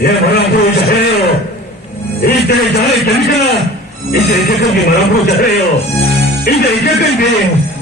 야, 말아보고 잘해요. 이때 잘해, 재밌잖아. 이제 이제까지 말아보고 잘해요. 이제 이제까지.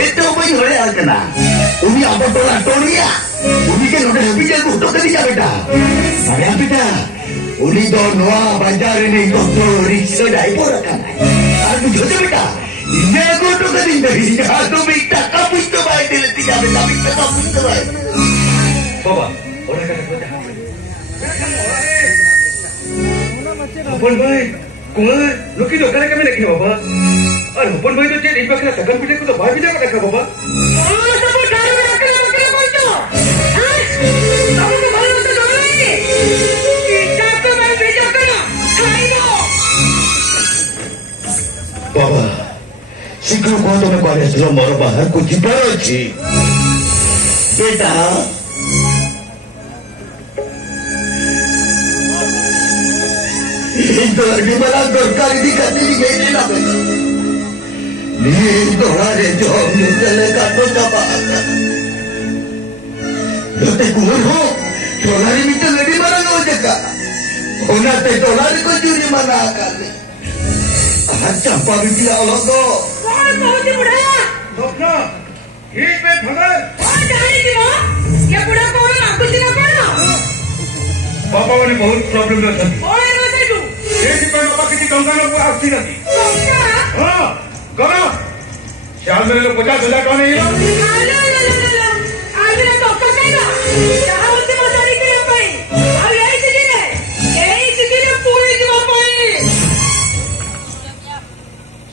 Itu pun boleh kena. Umi apa tolak tolia. Uni kan udah habis aku untuk tadi beta. Ada beta. Uni do noa banjar ini doktor riksa dai porakan. Aku jodoh beta. Ini aku untuk tadi dari aku beta kamu itu baik dari tiga beta beta kamu itu baik. Bapa, orang kata beta. Hopon bhai, kumar, loki do kare kami nakhi baba. Ar hopon bhai to chet ek bakra takan pite ko to bhai pite ko rakha baba. Oh, sab garu rakha rakha bolto. Ha? Sab to bhai to dole nahi. Ikka to bhai beja karo. Khaibo. Baba, sikro ko to me kare aslo moro bahar ko jibar achi. Beta itu lagi malah berkali dikasih di gede lah ni itu ada jom ni lekat pun apa lote kumur ho dolari minta lagi mana no jaga ona te dolari ko juri mana kali campa bibi Allah ko कौन बहुत ही बुढ़ा अपना एक में भगल और जाने दियो ये बुढ़ा कौन है कुछ ना करो पापा ने बहुत प्रॉब्लम में था ओए रोसे तू एक पे पापा किसी गंगा लोग आती रहती हां गंगा शाम मेरे लोग 50,000 टन है आज मेरा तो कटेगा जहां उससे मसारी के पे अब यही सिटी ने पूरी जमा पाई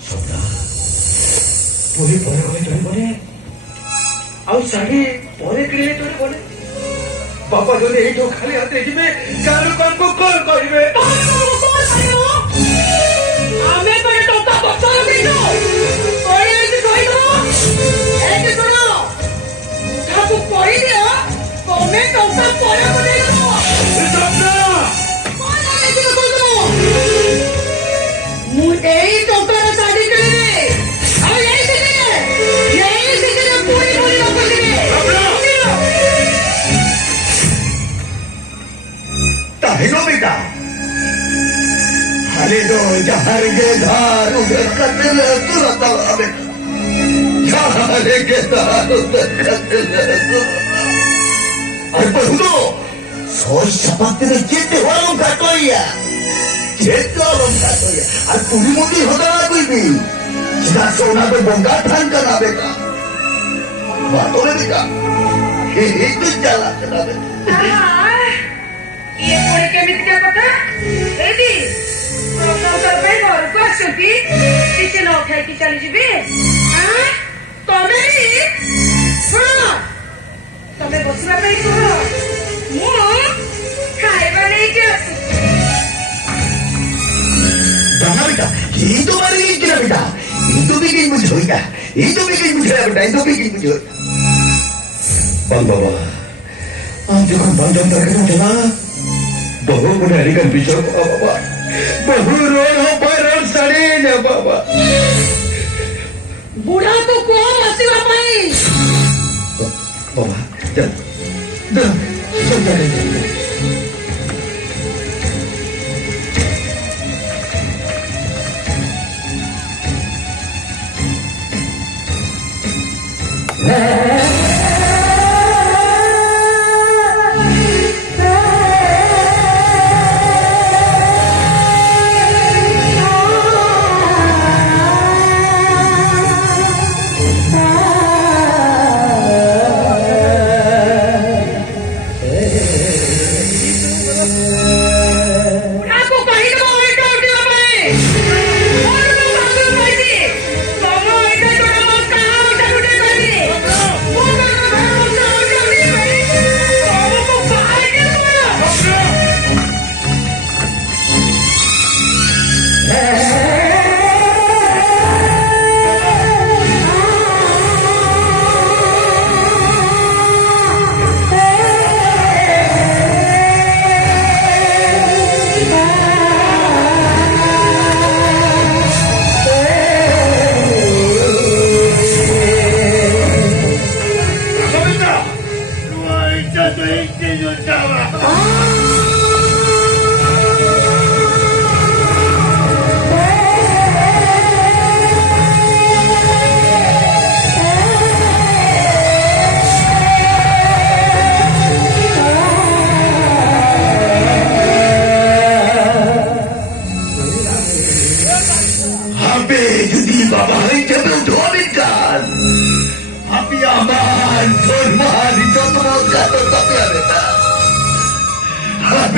सबना पूरी पूरे तो बोले और साड़ी पूरे के लिए तो बोले पापा जो ने तो खाली हाथे जी में चालू काम को कॉल करिवे कॉल करियो हमें पर टोका बच्चा बिनो ओए ऐसे कोई दो ऐसे सुनो ठाकु कोई दिया तुम्हें टोका कोया को दे दो सपना कौन है ऐसे को दो मुझे ही टोका साड़ी के लिए और यही से पूरी पूरी वापस दे ताहिरो बेटा हरे दो जहर के धार उधर कतल तुरंत आवे जहर के धार उधर कतल और बहुदो सोच सपत्ति ने जेते वालों काटोया जेते वालों काटोया और पूरी मोटी होता ना कोई भी सीधा सोना पे बंगा ठान करना बेटा बातों ने बेटा ये तो चला चला बेटा ये पूरे के मित्र क्या पता एदी प्रोफेसर भाई घर को आछंती किसी न उठाई की चली जीबी हां तमे भी सुनो तमे बसवा पे सुनो मु खाइबा नहीं के बेटा ये तो मारी नहीं किया बेटा ये तो भी कहीं मुझे होगा ये तो भी कहीं मुझे बेटा ये तो भी कहीं मुझे बंद बाबा आप जो बंद करके चला बहु पुढे kan bisa बाबा बहु रोड हो पर रोड साड़ी ने बाबा बुढ़ा तो कौन हंसी बापाई बाबा चल चल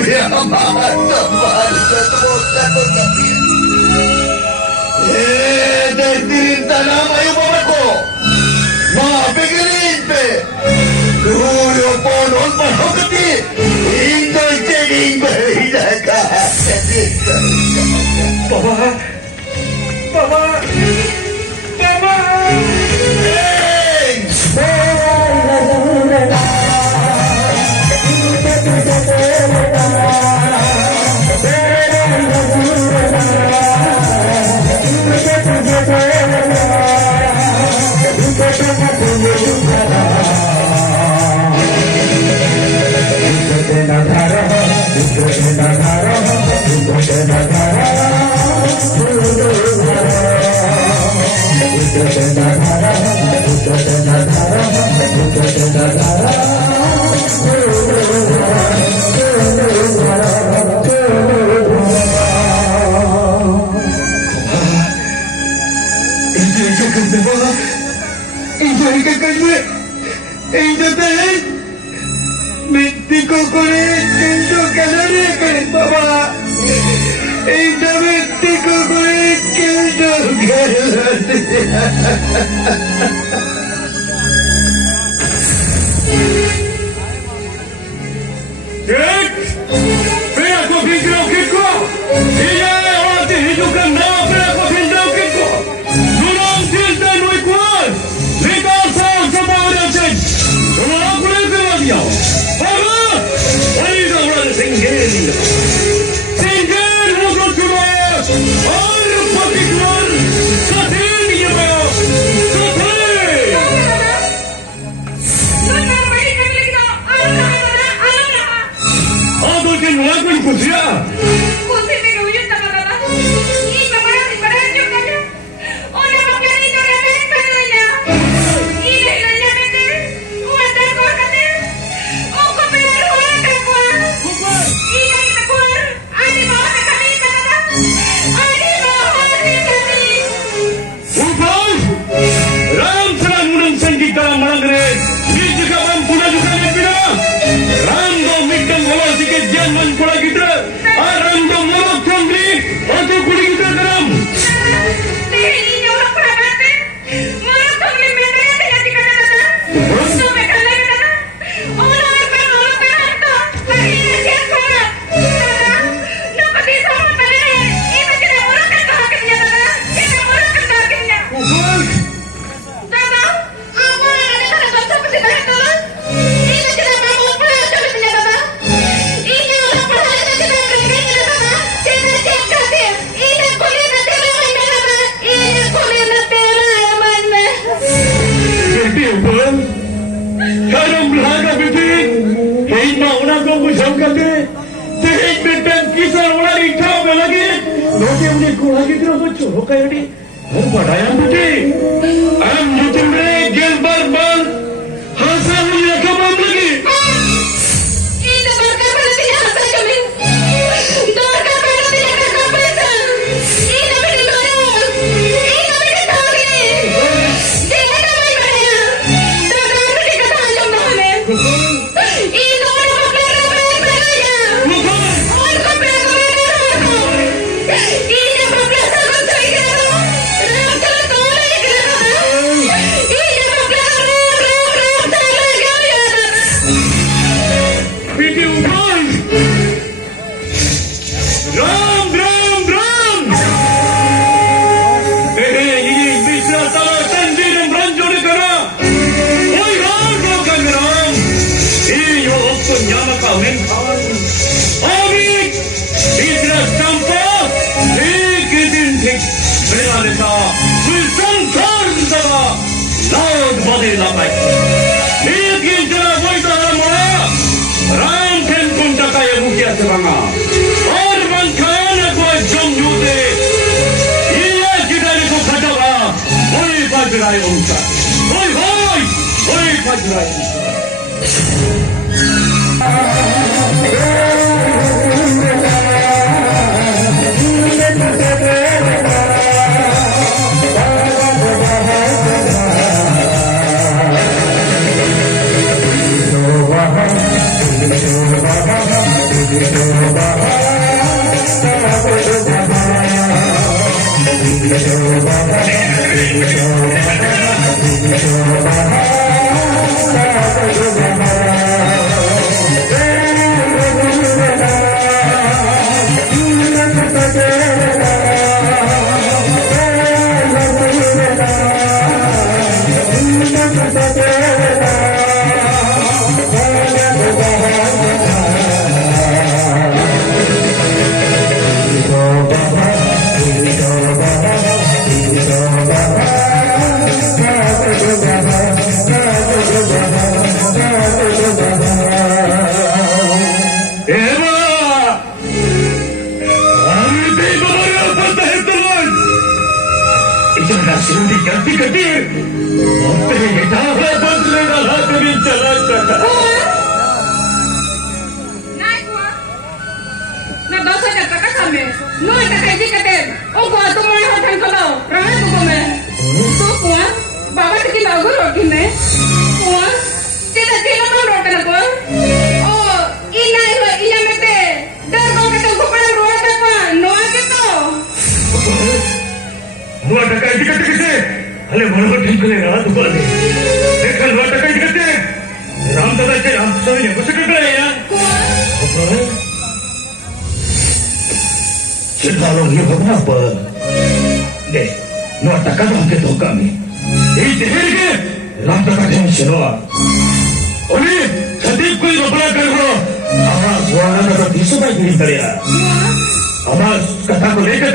Ya mata mata botak botak. Destirin tanam ayo bapakku. Pikirin pe. Dulu ponon panokati. Indo jadi berhidaka. Papa. आवाज कथा को लेकर